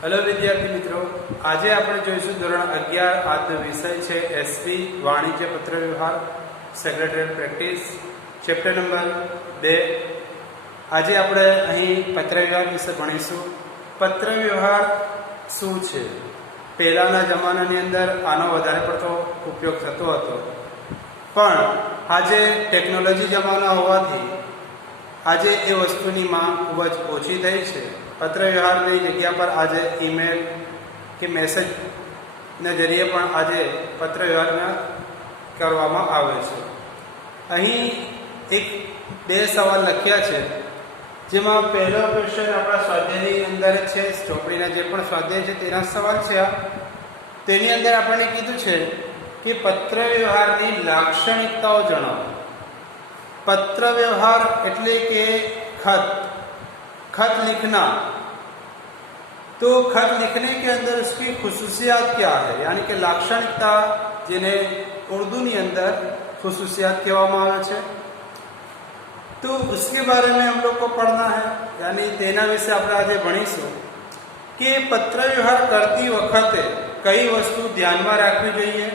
Hello विद्यार्थी मित्रों, આજે આપણે જોઈશું ધોરણ 11 આજનો વિષય છે એસપી વાણિજ્ય પત્ર વ્યવહાર સેક્રેટરીયલ પ્રેક્ટિસ ચેપ્ટર નંબર 2। આજે આપણે અહીં પત્ર વ્યવહાર વિશે ભણીશું। પત્ર વ્યવહાર શું છે? પહેલાના જમાનાની અંદર આનો વધારે પડતો ઉપયોગ થતો હતો, પણ આજે ટેકનોલોજી જમાનો હોવાથી આજે એ વસ્તુની માંગ ખૂબ જ ઓછી થઈ છે। પત્ર વ્યવહારની જગ્યા પર આજે ઈમેલ કે મેસેજના જરીએ પણ આજે પત્ર વ્યવહારના કરવામાં આવે છે। અહીં એક બે સવાલ લખ્યા છે, જેમાં પહેલો ક્વેશ્ચન આપણા સ્વાધ્યાયની અંદર છે, ચોપડીના જે પણ સ્વાધ્યાય છે તેના સવાલ છે। તેની અંદર આપણને કીધું છે કે પત્ર વ્યવહારની લાક્ષણિકતાઓ જણાવો। पत्र व्यवहार એટલે કે खत लिखना, तो खत लिखने के अंदर उसकी खुसूसियात क्या है, यानी कि लाक्षणिकता, जिन्हें उर्दू ની અંદર खुसूसियात કહેવામાં આવે છે। तो उसके बारे में हम लोग को पढ़ना है, यानी तेना विषय આપણે આજે ભણીશું કે પત્ર વ્યવહાર કરતી વખતે કઈ વસ્તુ ધ્યાનમાં રાખવી જોઈએ,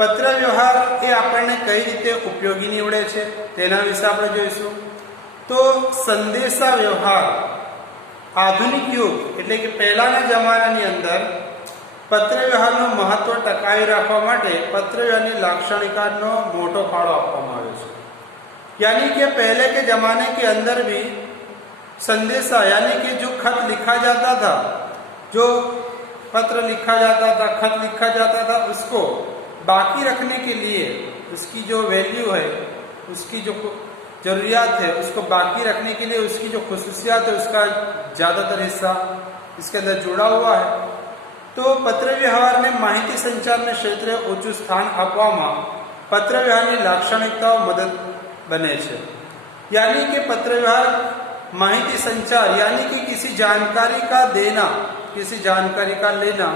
પત્ર વ્યવહાર એ આપણને કઈ રીતે ઉપયોગી નીવડે છે તેના વિશે આપણે જોઈશું। તો સંદેશા વ્યવહાર આધુનિક યુગ એટલે કે પહેલાના જમાનાની અંદર પત્ર વ્યવહારનું મહત્વ ટકાવી રાખવા માટે પત્ર વ્યવહારની લાક્ષણિકતાનો મોટો ફાળો આપવામાં આવ્યો છે। यानी कि पहले के जमाने के अंदर भी संदेशा यानी कि जो खत लिखा जाता था, जो पत्र लिखा जाता था, खत लिखा जाता था, उसको बाकी रखने के लिए उसकी जो वैल्यू है, उसकी जो जरूरियात है, उसको बाकी रखने के लिए उसकी जो खुसूसियात है, उसका ज़्यादातर हिस्सा इसके अंदर जुड़ा हुआ है। तो पत्र व्यवहार में माहिती संचारને ક્ષેત્રે ઊંચું સ્થાન આપવામાં પત્ર વ્યવહારની લાક્ષણિકતાઓ મદદ बने છે। यानी कि पत्र व्यवहार माहिती संचार यानी कि किसी जानकारी का देना, किसी जानकारी का लेना,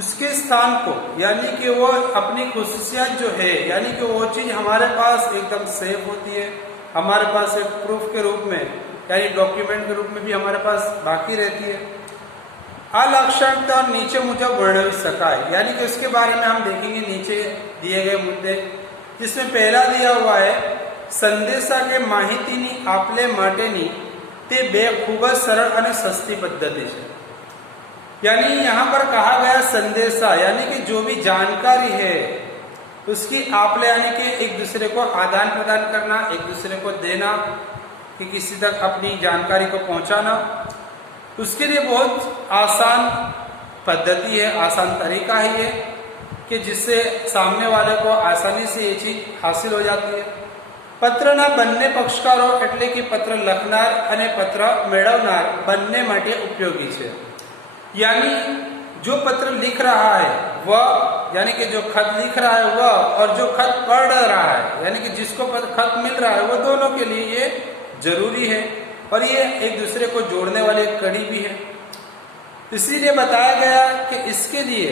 उसके स्थान को, यानी कि वो अपनी खुसूसियात जो है, यानी कि वो चीज़ हमारे पास एकदम सेफ होती है, हमारे पास एक प्रूफ के रूप में यानी डॉक्यूमेंट के रूप में भी हमारे पास बाकी रहती है। आ लाक्षणिकता नीचे मुझे वर्णवी शकाय, यानी कि उसके बारे में हम देखेंगे नीचे दिए गए मुद्दे, जिसमें पहला दिया हुआ है संदेशा के माहितीनी आपले माटेनी ते बे खूब सरल और सस्ती पद्धति है। यानी यहाँ पर कहा गया संदेशा यानी कि जो भी जानकारी है उसकी आपले यानी कि एक दूसरे को आदान प्रदान करना, एक दूसरे को देना, कि किसी तक अपनी जानकारी को पहुंचाना, उसके लिए बहुत आसान पद्धति है, आसान तरीका है ये, कि जिससे सामने वाले को आसानी से ये चीज हासिल हो जाती है। પત્રના બંને પક્ષકારો એટલે કે પત્ર લખનાર અને પત્ર મેળવનાર બંને માટે ઉપયોગી છે। यानी जो पत्र लिख रहा है वह, यानी कि जो खत लिख रहा है वह, और जो खत पढ़ रहा है यानी कि जिसको खत मिल रहा है, वो दोनों के लिए ये जरूरी है और ये एक दूसरे को जोड़ने वाली कड़ी भी है। इसीलिए बताया गया कि इसके लिए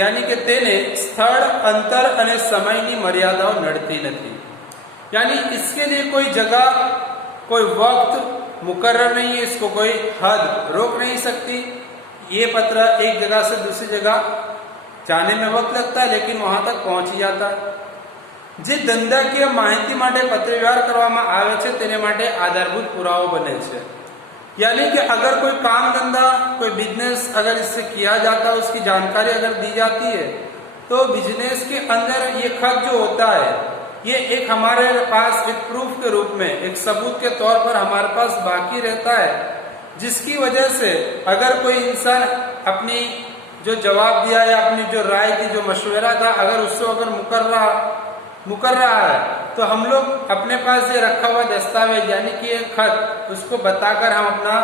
यानी कि તેને સ્થળ, અંતર અને સમયની મર્યાદાઓ નડતી નથી। यानी इसके लिए कोई जगह, कोई वक्त मुकर्रर नहीं है, इसको कोई हद रोक नहीं सकती। ये पत्र एक जगह से दूसरी जगह जाने में वक्त लगता है, लेकिन वहां तक पहुंच ही जाता है। જે ધંધાકીય માહિતી માટે પત્ર વ્યવહાર કરવામાં આવે છે તેને માટે આધારભૂત પુરાવો બને છે। यानी कि अगर कोई काम धंधा, कोई बिजनेस अगर इससे किया जाता है, उसकी जानकारी अगर दी जाती है, तो बिजनेस के अंदर ये खत जो होता है ये एक हमारे पास एक प्रूफ के रूप में, एक सबूत के तौर पर हमारे पास बाकी रहता है, जिसकी वजह से अगर कोई इंसान अपनी जो जवाब दिया या अपनी जो राय की, जो मशवरा था, अगर उससे अगर मुकर रहा है, तो हम लोग अपने पास ये रखा हुआ दस्तावेज यानी कि ये खत, उसको बताकर हम अपना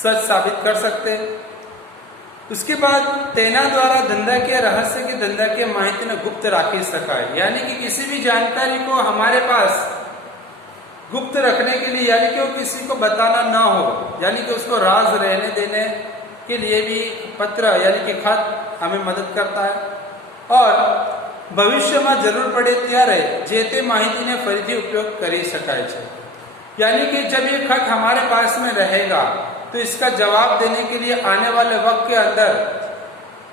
सच साबित कर सकते हैं। उसके बाद તેના દ્વારા ધંધાકીય रहस्य की ધંધાકીય માહિતીને गुप्त રાખી શકાય। यानी कि किसी भी जानकारी को हमारे पास गुप्त रखने के लिए, यानी कि वो किसी को बताना ना हो, यानी कि उसको राज रहने देने के लिए भी पत्र यानी कि खत हमें मदद करता है। और ભવિષ્યમાં જરૂર પડે ત્યારે જે તે માહિતીને ફરીથી ઉપયોગ કરી શકાય છે। यानी कि जब ये खत हमारे पास में रहेगा तो इसका जवाब देने के लिए आने वाले वक्त के अंदर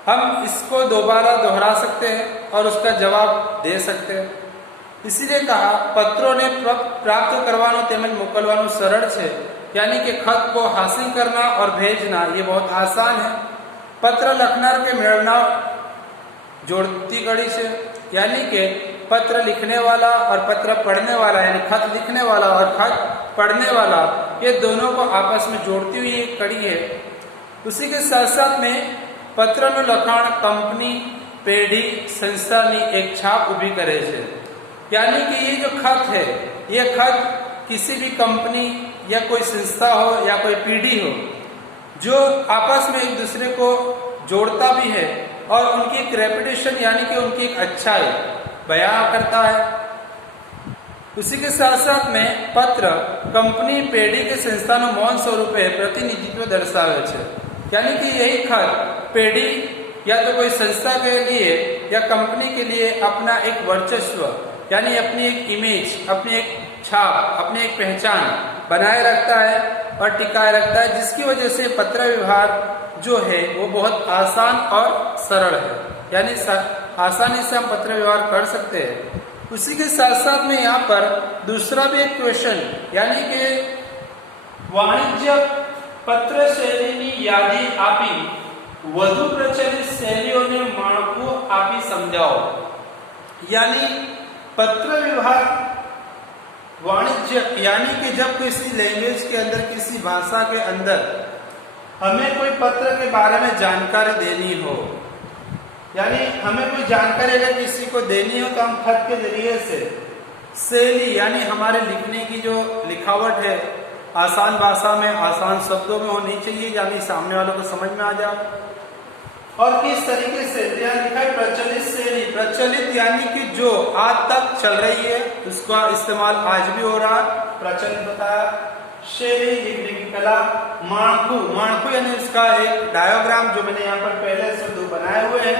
हम इसको दोबारा दोहरा सकते हैं और उसका जवाब दे सकते हैं। इसीलिए कहा पत्रों ने प्राप्त करवानो તેમજ મોકલવાનું સરળ છે, यानी कि खत को हासिल करना और भेजना ये बहुत आसान है। पत्र लखनार के मेळवना जोड़ती कड़ी है, यानी कि पत्र लिखने वाला और पत्र पढ़ने वाला, यानी खत लिखने वाला और खत पढ़ने वाला, ये दोनों को आपस में जोड़ती हुई एक कड़ी है। उसी के साथ साथ में पत्रનું લખાણ કંપની, પેઢી, સંસ્થાની એક છાપ ઊભી કરે છે, यानी कि ये जो खत है, ये खत किसी भी कंपनी या कोई संस्था हो या कोई पीढ़ी हो जो आपस में एक दूसरे को जोड़ता भी है और उनकी एक रेपुटेशन यानी कि उनकी एक अच्छाई बयां करता है। उसी के साथ साथ में पत्र कंपनी, पेढ़ी के संस्थाનો मौन स्वरूपे प्रतिनिधित्व दर्शावे છે, यानी कि यही खत पेढ़ी या तो कोई संस्था के लिए या कंपनी के लिए अपना एक वर्चस्व यानी अपनी एक इमेज, अपनी एक छाप, अपनी एक पहचान बनाए रखता है और टिकाए रखता है, जिसकी वजह से पत्र व्यवहार जो है वो बहुत आसान और सरल है, यानी आसानी से हम पत्र व्यवहार कर सकते हैं। उसी के साथ साथ में यहाँ पर दूसरा भी एक क्वेश्चन, यानी कि वाणिज्य पत्र शैली यादी आपी વધુ પ્રચલિત શૈલીઓને માળખું આપી સમજાવો, यानी पत्र व्यवहार वाणिज्य, यानी कि जब किसी लैंग्वेज के अंदर, किसी भाषा के अंदर हमें कोई पत्र के बारे में जानकारी देनी हो, यानी हमें कोई जानकारी अगर किसी को देनी हो तो हम खत के जरिए से शैली यानी हमारे लिखने की जो लिखावट है आसान भाषा में, आसान शब्दों में होनी चाहिए, यानी सामने वालों को समझ में आ जाए। और किस तरीके से यहाँ लिखा है प्रचलित शैली, प्रचलित यानी कि जो आज तक चल रही है उसका इस्तेमाल आज भी हो रहा है, प्रचलित बताया। शैली लिखने की कला, माणखू, माणखू यानी इसका एक डायग्राम जो मैंने यहाँ पर पहले से दो बनाए हुए हैं,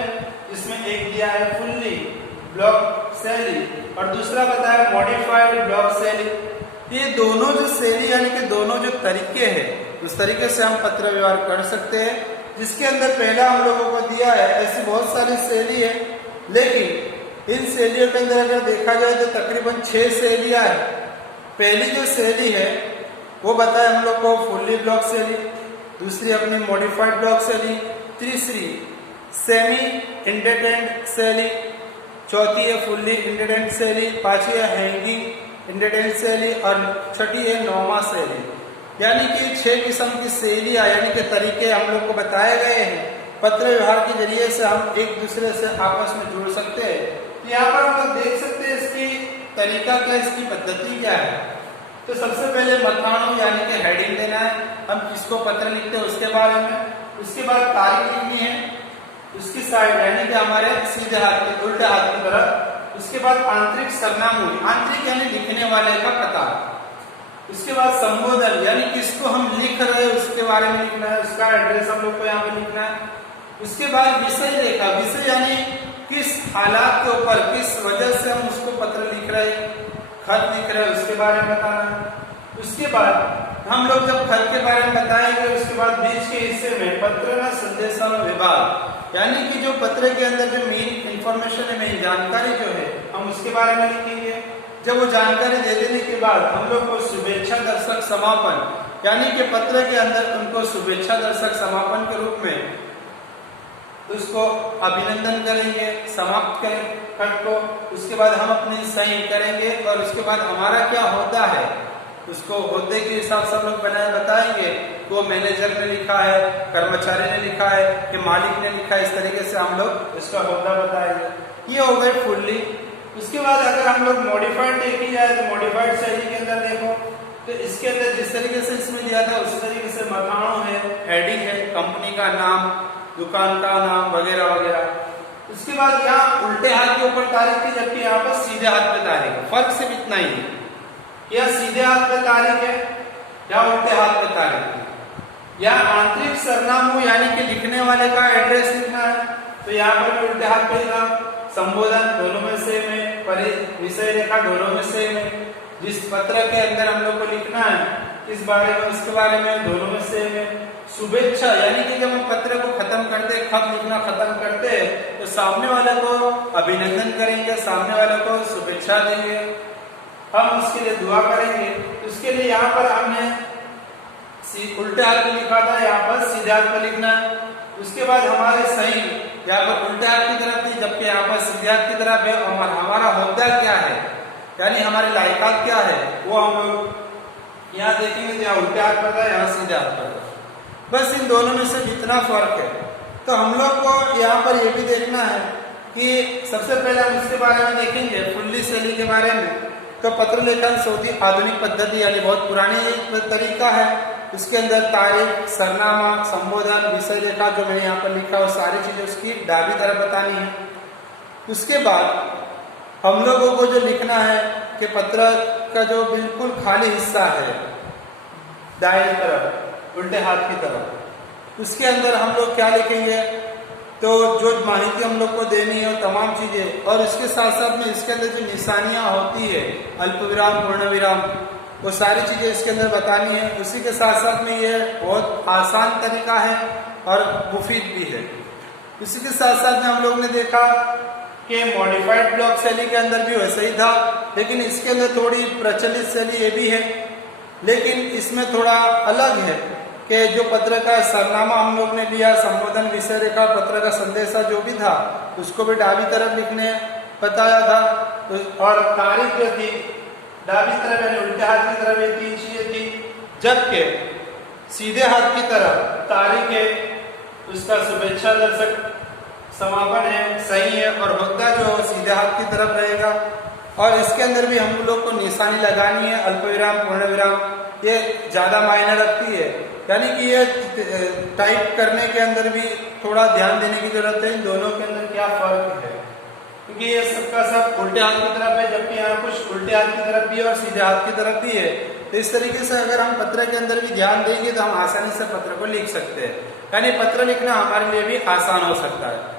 इसमें एक दिया है फुल्ली ब्लॉक शैली और दूसरा बताया मॉडिफाइड ब्लॉक शैली। ये दोनों जो शैली यानी कि दोनों जो तरीके हैं उस तरीके से हम पत्र व्यवहार कर सकते हैं, जिसके अंदर पहला हम लोगों को दिया है। ऐसी बहुत सारी शैली है, लेकिन इन शैलियों के अंदर अगर देखा जाए तो तकरीबन 6 शैलियां हैं। पहली जो शैली है वो बताया हम लोग को फुल्ली ब्लॉक शैली, दूसरी अपनी मॉडिफाइड ब्लॉक शैली, तीसरी सेमी इंडेंटेड शैली, चौथी है फुल्ली इंडेंटेड शैली, पांचवी है हैंगिंग इंडेंटेड शैली और छठी है नौमा शैली। यानी कि 6 किस्म की शैलियां यानी कि तरीके हम लोग को बताए गए हैं। पत्र व्यवहार के जरिए से हम एक दूसरे से आपस में जुड़ सकते हैं। तो यहाँ पर हम लोग देख सकते हैं इसकी तरीका क्या, इसकी पद्धति क्या है। तो सबसे पहले मथाणु यानी कि हेडिंग देना है, हम किसको पत्र लिखते हैं उसके बारे में। उसके बाद तारीख लिखनी है, उसकी साइड यानी कि हमारे सीधे हाथ की, उल्टे हाथ की तरफ। उसके बाद आंतरिक सरनामू, आंतरिक यानी लिखने वाले का पता। उसके बाद संबोधन यानी किसको हम लिख रहे हैं उसके बारे में लिखना है, उसका एड्रेस हम लोग को यहाँ पे लिखना है। उसके बाद विषय रेखा, विषय यानी किस हालात के ऊपर, किस वजह से हम उसको पत्र लिख रहे हैं, खत लिख रहे हैं, उसके बारे में बताना है। उसके बाद हम लोग जब खत के बारे में बताएंगे उसके बाद बीच के हिस्से में पत्र न संदेशा विभाग, यानी कि जो पत्र के अंदर जो मेन इंफॉर्मेशन है, मेन जानकारी जो है हम उसके बारे में लिखेंगे। जब वो जानकारी दे देने के बाद हम लोग को शुभेच्छा दर्शक समापन, यानी कि पत्र के अंदर उनको शुभेच्छा दर्शक समापन के रूप में उसको अभिनंदन करेंगे, समाप्त करें खत को। उसके बाद हम अपनी सही करेंगे और उसके बाद हमारा क्या होता है उसको होद्दे के हिसाब से हम लोग बताएंगे। तो मैनेजर ने लिखा है, कर्मचारी ने लिखा है कि मालिक ने लिखा है, इस तरीके से हम लोग इसका होद्दा बताएंगे। ये हो गए फुल्ली। उसके बाद अगर हम लोग मॉडिफाइड देखी जाए तो मॉडिफाइड शैली के अंदर देखो तो इसके अंदर जिस तरीके से इसमें दिया था उस तरीके से मथाणु है, हेडिंग है, कंपनी का नाम, दुकान का नाम वगैरह वगैरह। उसके बाद यहाँ उल्टे हाथ के ऊपर तारीख थी, जबकि यहाँ पर सीधे हाथ पे तारीख है। फर्क सिर्फ इतना ही है, यह सीधे हाथ पे तारीख है या उल्टे हाथ पे तारीख है। या आंतरिक सरनामू यानी कि लिखने वाले का एड्रेस लिखना है तो यहाँ पर भी उल्टे हाथ पे था। संबोधन दोनों में सेम है, विषय रेखा दोनों में सेम है। जिस पत्र के अंदर हम लोग को लिखना है किस बारे में, उसके बारे में, दोनों में सेम है। शुभेच्छा यानी कि जब हम पत्र को खत्म करते, खत लिखना खत्म करते तो सामने वाले को अभिनंदन करेंगे, सामने वाले को शुभेच्छा देंगे, हम उसके लिए दुआ करेंगे। उसके लिए यहाँ पर हमने उल्टे हाथ में लिखा था, यहाँ पर सीधे हाथ में लिखना है। उसके बाद हमारे सही यहाँ पर उल्टे हाथ की तरफ थी, जबकि यहाँ पर सीधे हाथ की तरफ है। हमारा होद्दा क्या है यानी हमारे लायकात क्या है वो हम लोग यहाँ देखेंगे। जहाँ उल्टे हाथ पर था, यहाँ सीधे हाथ पर था। बस इन दोनों में से जितना फर्क है, तो हम लोग को यहाँ पर यह भी देखना है कि सबसे पहले हम इसके बारे में देखेंगे फुल्ली शैली के बारे में। तो पत्र लेखन सऊदी आधुनिक पद्धति यानी बहुत पुरानी तरीका है। इसके अंदर तारीख, सरनामा, संबोधन, विषय रेखा जो मैंने यहाँ पर लिखा वो सारी चीजें उसकी दावी तरफ बतानी है। उसके बाद हम लोगों को जो लिखना है कि पत्र का जो बिल्कुल खाली हिस्सा है दाहिनी तरफ उल्टे हाथ की तरफ, उसके अंदर हम लोग क्या लिखेंगे, तो जो माहिती हम लोग को देनी है वो तमाम चीजें, और इसके साथ साथ में इसके अंदर जो निशानियां होती है अल्प विराम, पूर्ण विराम, वो सारी चीजें इसके अंदर बतानी है। उसी के साथ साथ में ये बहुत आसान तरीका है और मुफीद भी है। इसी के साथ साथ में हम लोग ने देखा कि मॉडिफाइड ब्लॉक शैली के अंदर भी वैसा ही था, लेकिन इसके अंदर थोड़ी प्रचलित शैली ये भी है, लेकिन इसमें थोड़ा अलग है कि जो पत्र का सरनामा हम लोग ने लिया, संबोधन, विषय रेखा, पत्र का संदेशा जो भी था उसको भी दावी तरफ लिखने बताया था। और तारीख जो थी दावी तरफ यानी उल्टे हाथ की तरफ ये 3 चीजें थी, जबकि सीधे हाथ की तरफ तारीख है, उसका शुभेच्छा दर्शक समापन है, सही है, और होद्दा जो सीधे हाथ की तरफ रहेगा। और इसके अंदर भी हम लोग को निशानी लगानी है, अल्प विराम, पूर्ण विराम, ये ज्यादा मायने रखती है। यानी कि ये टाइप करने के अंदर भी थोड़ा ध्यान देने की जरूरत है, इन दोनों के अंदर क्या फर्क है, क्योंकि ये सबका सब उल्टे हाथ की तरफ है, जबकि यहाँ कुछ उल्टे हाथ की तरफ भी है और सीधे हाथ की तरफ भी है। तो इस तरीके से अगर हम पत्र के अंदर भी ध्यान देंगे तो हम आसानी से पत्र को लिख सकते हैं, यानी पत्र लिखना हमारे लिए भी आसान हो सकता है।